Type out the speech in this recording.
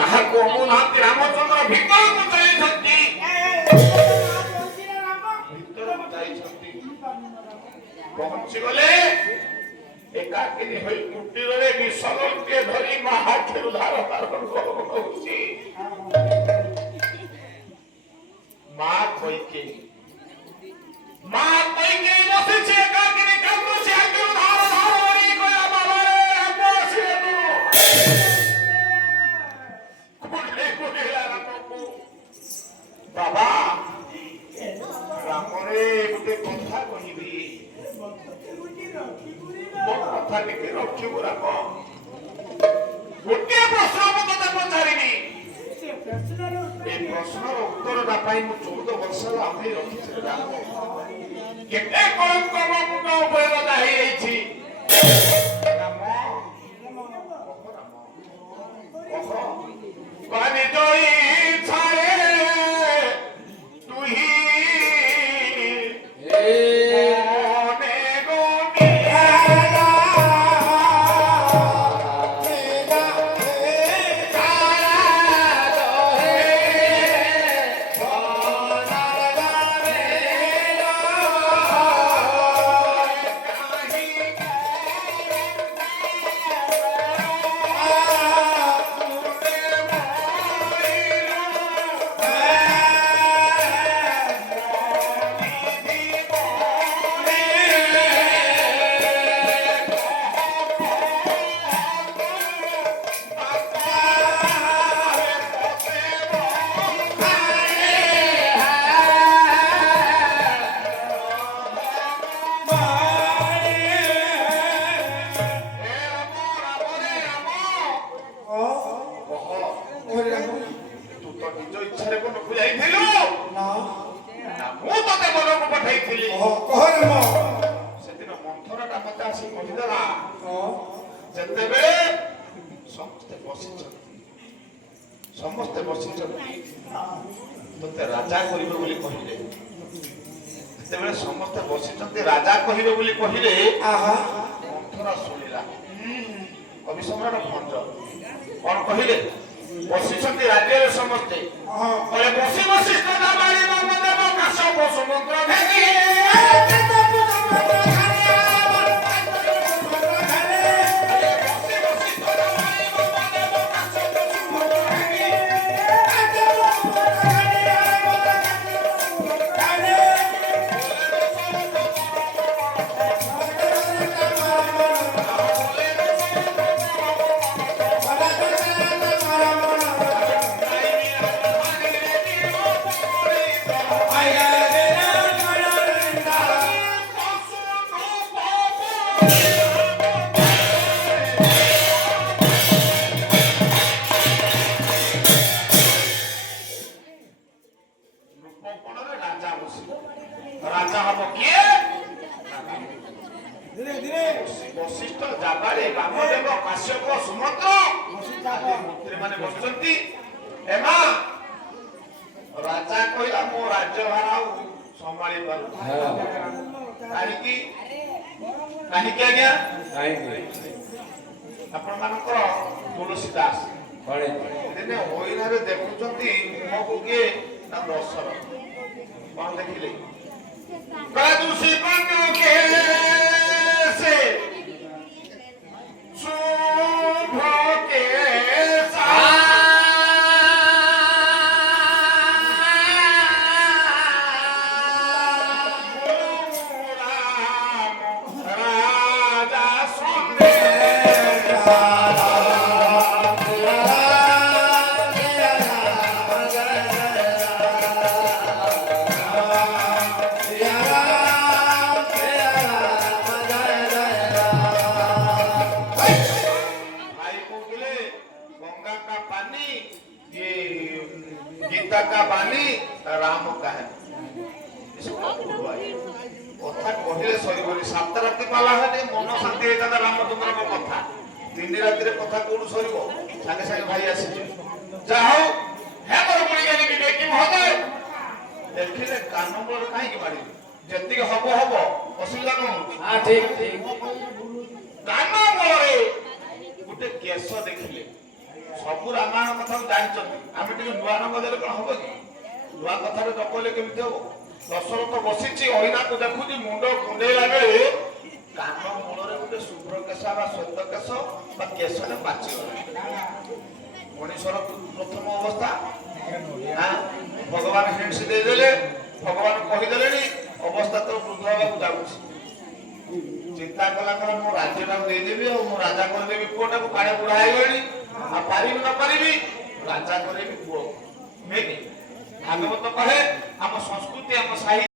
कहा को मुनाती रामचंद्र भीतर को जाई छथि भीतर को जाई छथि पहुंची गले एकाकिनी होई कुटीरे विसर्जन के धरी महाखेर धार धारण होउची मां कइके बसिछे एकाकिनी कांदुछे आखेर धार धार होई गया बाबा रे बसिए तो कुडे रामको बाबा रामरे गुटे कथा कहिबी कथा टिके रखिबु राम गोटे प्रश्न मते पचारिनी ए प्रश्नर उत्तर दापाई मु 14 वर्ष आमे रखिछि राम केते कलंक मुंड उपरे लगा हेई छि राम पानी जोई छाए तुही समस्ते बसिछथि तते राजा करिबो बोली कहिले तेबे समस्ते बसिछथि राजा कहिबो बोली कहिले आहा मंथरा सुनिला कवि सम्राट भंज कोन कहिले बसिछथि राज्य समस्ते कहले बसी बसी सदा बारी ममदेव काशव समुद्र भेदी राजा हम किए धीरे धीरे वशिष्ठ जाबारे वामदेव काश्यप सुमंत्र मंत्री माने बसचंती एमा राजा कहिला मो राज्य भाराउ संभाली पारु काहे कि आज्ञा आपण मानकर तुलसीदास बड़े दिने होइनारे देखुचंती मुखो के ना दशर कोन देखिले कादुसी बनु के से शुभ के सा राजा सुने गीता का बानी राम का है कथा कहले सही बोली सात राति पाला है मन शांति होता रामचंद्र को कथा दिन राति रे कथा कोड सरीबो संगे संगे भाई आसी जाओ हे मोर मुड़ी गानी विवेकी महोदय देखिले कान मोर काहे की बाड़ी जति हबो हबो असुविधा कोन हां ठीक ठीक कान मोरे गुटे केस देखिले ସବୁ ରାମାୟଣ କଥା ଜାଣିଛନ୍ତି, ଆମେ ଟିକେ ନୂଆ ରଙ୍ଗ ଦେଲେ କଣ ହବ କି? ନୂଆ କଥାରେ ନ କହିଲେ କେମିତି ହବ? ଦଶରଥ ବସିଛି ଅଇନାକୁ ଦେଖୁଛି, ମୁଣ୍ଡ କୁଣ୍ଡେଇଲା ବେଳେ କାନ ମୂଳରେ ଗୋଟେ ଶୁଭ୍ର କେଶ ବା ଶ୍ଵେତ କେଶ ବା କେଶରେ ପାଚିଗଲା। ମଣିଷର ପ୍ରଥମ ଅବସ୍ଥା, ଭଗବାନ ହିଣ୍ଟସ ଦେଇଦେଲେ, ଭଗବାନ କହିଦେଲେଣି ଅବସ୍ଥା ତ ବୃଦ୍ଧ ହେବାକୁ ଯାଉଛି। ଚିନ୍ତା କଲା କଲା ମୁଁ ରାଜ୍ୟଟାକୁ ଦେଇଦେବି ଆଉ ମୁଁ ରାଜା କରିଦେବି ପୁଅଟାକୁ, କାଳେ ବୁଢା ହେଇଗଲେଣି ଆଉ ପାରିବି ନ ପାରିବି ରାଜା କରିବି ପୁଅ। ଭାଗବତ କହେ ଆମ ସଂସ୍କୃତି ଆମ ସାହିତ୍ୟ